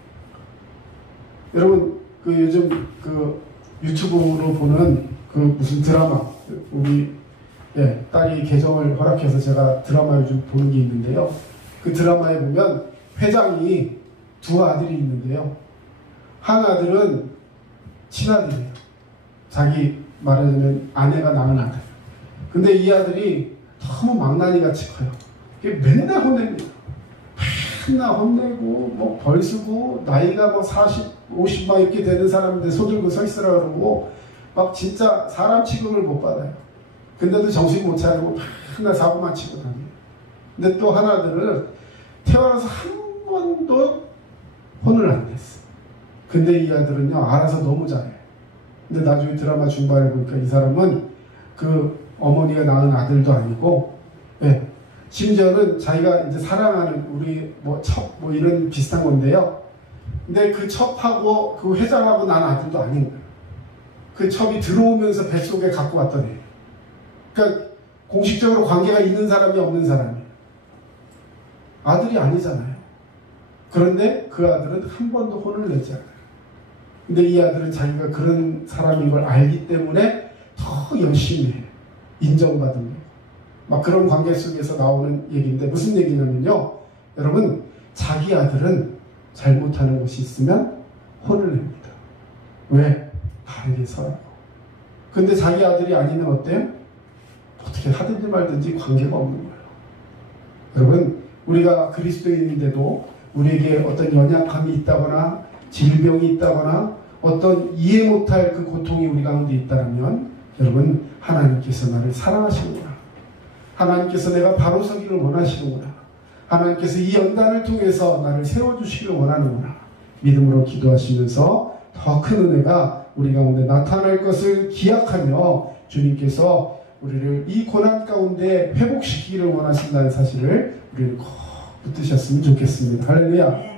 여러분, 그 요즘 그 유튜브로 보는 그 무슨 드라마, 우리 딸이 계정을 허락해서 제가 드라마 요즘 보는 게 있는데요. 그 드라마에 보면 회장이 두 아들이 있는데요. 한 아들은 친아들이에요. 자기 말하자면 아내가 낳은 아들. 근데 이 아들이 너무 망나니같이 커요. 맨날 혼냅니다. 맨날 혼내고 뭐 벌 쓰고 나이가 뭐 40, 50 막 이렇게 되는 사람인데 손들고 서 있으라 그러고 막 진짜 사람 취급을 못 받아요. 근데도 정신 못 차리고 맨날 사고만 치고 다녀요. 근데 또 하나들은 태어나서 한 번도 혼을 안 냈어. 근데 이 아들은요 알아서 너무 잘해. 근데 나중에 드라마 중반에 보니까 이 사람은 그 어머니가 낳은 아들도 아니고, 심지어는 자기가 이제 사랑하는 우리 뭐 첩 뭐 이런 비슷한 건데요. 근데 그 첩하고 그 회장하고 난 아들도 아닌 거예요. 그 첩이 들어오면서 뱃속에 갖고 왔던 애. 그러니까 공식적으로 관계가 있는 사람이 없는 사람이에요. 아들이 아니잖아요. 그런데 그 아들은 한 번도 혼을 내지 않아요. 근데 이 아들은 자기가 그런 사람인 걸 알기 때문에 더 열심히 해요. 인정받은 거. 막 그런 관계 속에서 나오는 얘기인데 무슨 얘기냐면요. 여러분, 자기 아들은 잘못하는 것이 있으면 혼을 냅니다. 왜? 다르게 서라고. 근데 자기 아들이 아니면 어때요? 어떻게 하든지 말든지 관계가 없는 거예요. 여러분, 우리가 그리스도인인데도 우리에게 어떤 연약함이 있다거나 질병이 있다거나 어떤 이해 못할 그 고통이 우리 가운데 있다면 여러분, 하나님께서 나를 사랑하시는구나. 하나님께서 내가 바로 서기를 원하시는구나. 하나님께서 이 연단을 통해서 나를 세워주시기를 원하는구나. 믿음으로 기도하시면서 더 큰 은혜가 우리 가운데 나타날 것을 기약하며 주님께서 우리를 이 고난 가운데 회복시키기를 원하신다는 사실을 우리는 꼭 붙드셨으면 좋겠습니다. 할렐루야.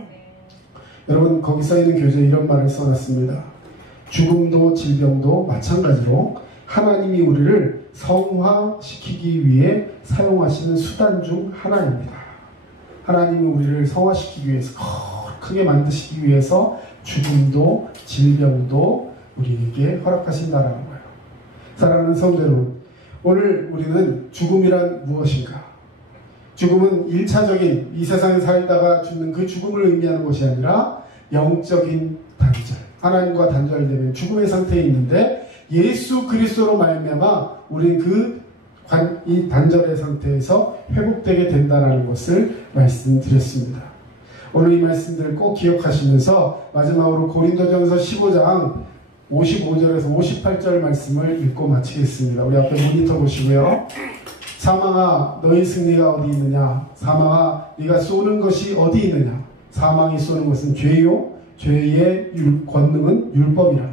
여러분, 거기 써있는 교재에 이런 말을 써놨습니다. 죽음도 질병도 마찬가지로 하나님이 우리를 성화시키기 위해 사용하시는 수단 중 하나입니다. 하나님이 우리를 성화시키기 위해서, 크게 만드시기 위해서 죽음도 질병도 우리에게 허락하신다라는 거예요. 사랑하는 성도 여러분, 오늘 우리는 죽음이란 무엇인가? 죽음은 1차적인 이 세상에 살다가 죽는 그 죽음을 의미하는 것이 아니라 영적인 단절, 하나님과 단절되는 죽음의 상태에 있는데 예수 그리스도로 말미암아 우리는 이 단절의 상태에서 회복되게 된다는 것을 말씀드렸습니다. 오늘 이 말씀들을 꼭 기억하시면서 마지막으로 고린도전서 15장 55절에서 58절 말씀을 읽고 마치겠습니다. 우리 앞에 모니터 보시고요. 사망아, 너희 승리가 어디 있느냐? 사망아, 네가 쏘는 것이 어디 있느냐? 사망이 쏘는 것은 죄요, 죄의 권능은 율법이라.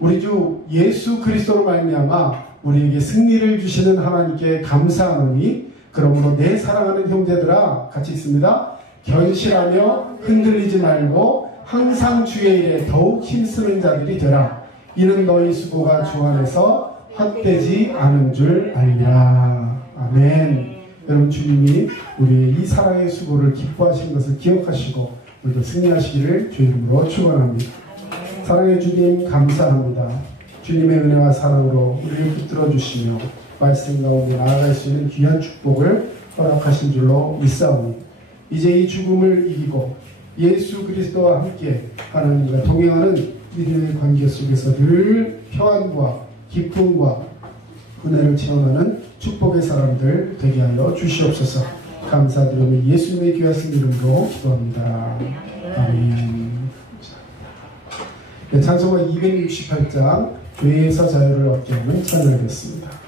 우리 주 예수 그리스도로 말미암아 우리에게 승리를 주시는 하나님께 감사하노니, 그러므로 내 사랑하는 형제들아, 같이 있습니다. 견실하며 흔들리지 말고 항상 주의 일에 더욱 힘쓰는 자들이 되라. 이는 너희 수고가 주 안에서 헛되지 않은 줄 알리라. 아멘. 여러분, 주님이 우리의 이 사랑의 수고를 기뻐하신 것을 기억하시고 우리도 승리하시기를 주 이름으로 축원합니다. 사랑의 주님, 감사합니다. 주님의 은혜와 사랑으로 우리를 붙들어 주시며 말씀 가운데 나아갈 수 있는 귀한 축복을 허락하신 줄로 믿사오니 이제 이 죽음을 이기고 예수 그리스도와 함께 하나님과 동행하는 믿음의 관계 속에서 늘 평안과 기쁨과 은혜를 체험하는 축복의 사람들 되게 하여 주시옵소서. 감사드리며 예수님의 귀하신 이름으로 기도합니다. 아멘. 네, 찬송가 268장 죄에서 자유를 얻게 하는 찬양하겠습니다.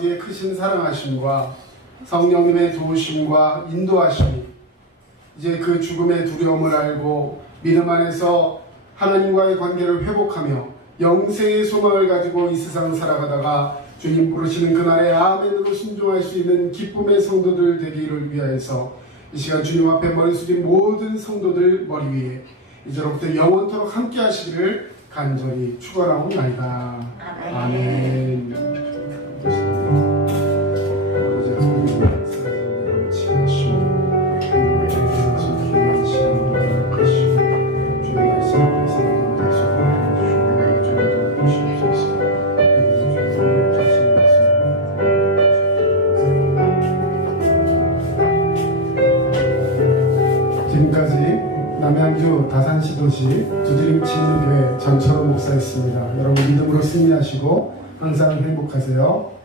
아버지의 크신 사랑하심과 성령님의 도우심과 인도하심이 이제 그 죽음의 두려움을 알고 믿음 안에서 하나님과의 관계를 회복하며 영생의 소망을 가지고 이 세상 살아가다가 주님 부르시는 그날에 아멘으로 순종할 수 있는 기쁨의 성도들 되기를 위하여서 이 시간 주님 앞에 머리 숙인 모든 성도들 머리 위에 이제로부터 영원토록 함께 하시기를 간절히 축원하옵나이다. 아멘. 아버지 하나님 말씀을 지하시고 주님께서 귀한 시간을 허락하시고 주의 말씀을 계속 주님을 보시옵소서. 지금까지 남양주 다산시도시 두드림 치유교회 전철호 목사였습니다. 여러분 믿음으로 승리하시고 항상 행복하세요.